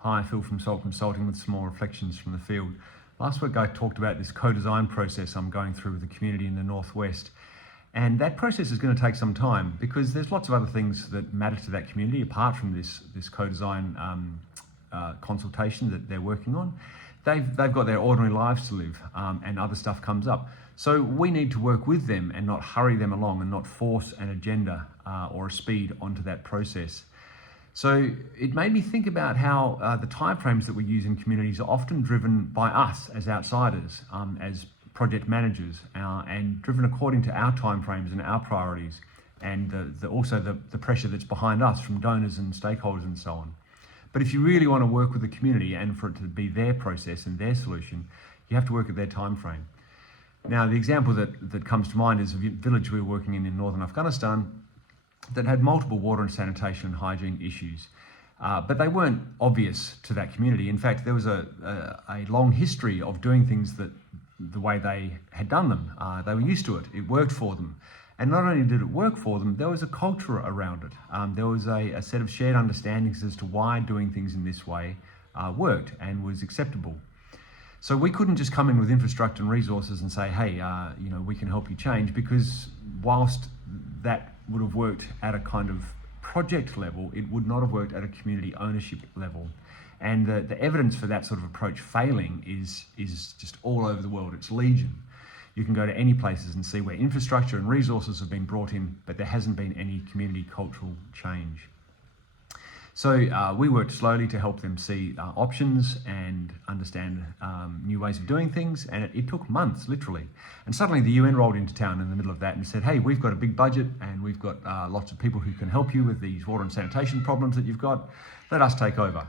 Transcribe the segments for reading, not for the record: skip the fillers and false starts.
Hi, Phil from Salt Consulting with some more reflections from the field. Last week I talked about this co-design process I'm going through with the community in the Northwest. And that process is going to take some time because there's lots of other things that matter to that community apart from this co-design consultation that they're working on. They've got their ordinary lives to live and other stuff comes up. So we need to work with them and not hurry them along and not force an agenda or a speed onto that process. So it made me think about how the timeframes that we use in communities are often driven by us as outsiders, as project managers, and driven according to our timeframes and our priorities, and also the pressure that's behind us from donors and stakeholders and so on. But if you really want to work with the community and for it to be their process and their solution, you have to work at their timeframe. Now, the example that comes to mind is a village we were working in northern Afghanistan that had multiple water and sanitation and hygiene issues. But they weren't obvious to that community. In fact, there was a long history of doing things the way they had done them. They were used to it. It worked for them. And not only did it work for them, there was a culture around it. There was a set of shared understandings as to why doing things in this way worked and was acceptable. So we couldn't just come in with infrastructure and resources and say, hey, we can help you change, because whilst that would have worked at a kind of project level, it would not have worked at a community ownership level. And the evidence for that sort of approach failing is just all over the world. It's legion. You can go to any places and see where infrastructure and resources have been brought in, but there hasn't been any community cultural change. So we worked slowly to help them see options and understand new ways of doing things, and it took months, literally. And suddenly the UN rolled into town in the middle of that and said, hey, we've got a big budget and we've got lots of people who can help you with these water and sanitation problems that you've got. Let us take over.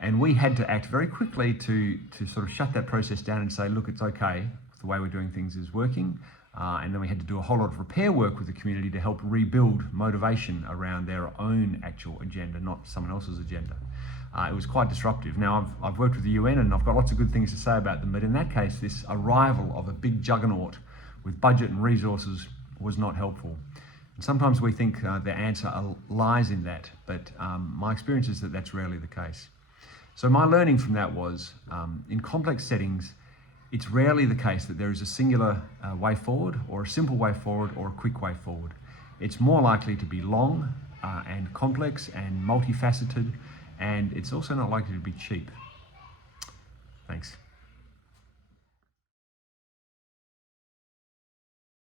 And we had to act very quickly to sort of shut that process down and say, look, it's okay, the way we're doing things is working. And then we had to do a whole lot of repair work with the community to help rebuild motivation around their own actual agenda, not someone else's agenda. It was quite disruptive. Now, I've worked with the UN and I've got lots of good things to say about them, but in that case, this arrival of a big juggernaut with budget and resources was not helpful. And sometimes we think the answer lies in that, but my experience is that that's rarely the case. So my learning from that was, in complex settings, it's rarely the case that there is a singular way forward or a simple way forward or a quick way forward. It's more likely to be long and complex and multifaceted, and it's also not likely to be cheap. Thanks.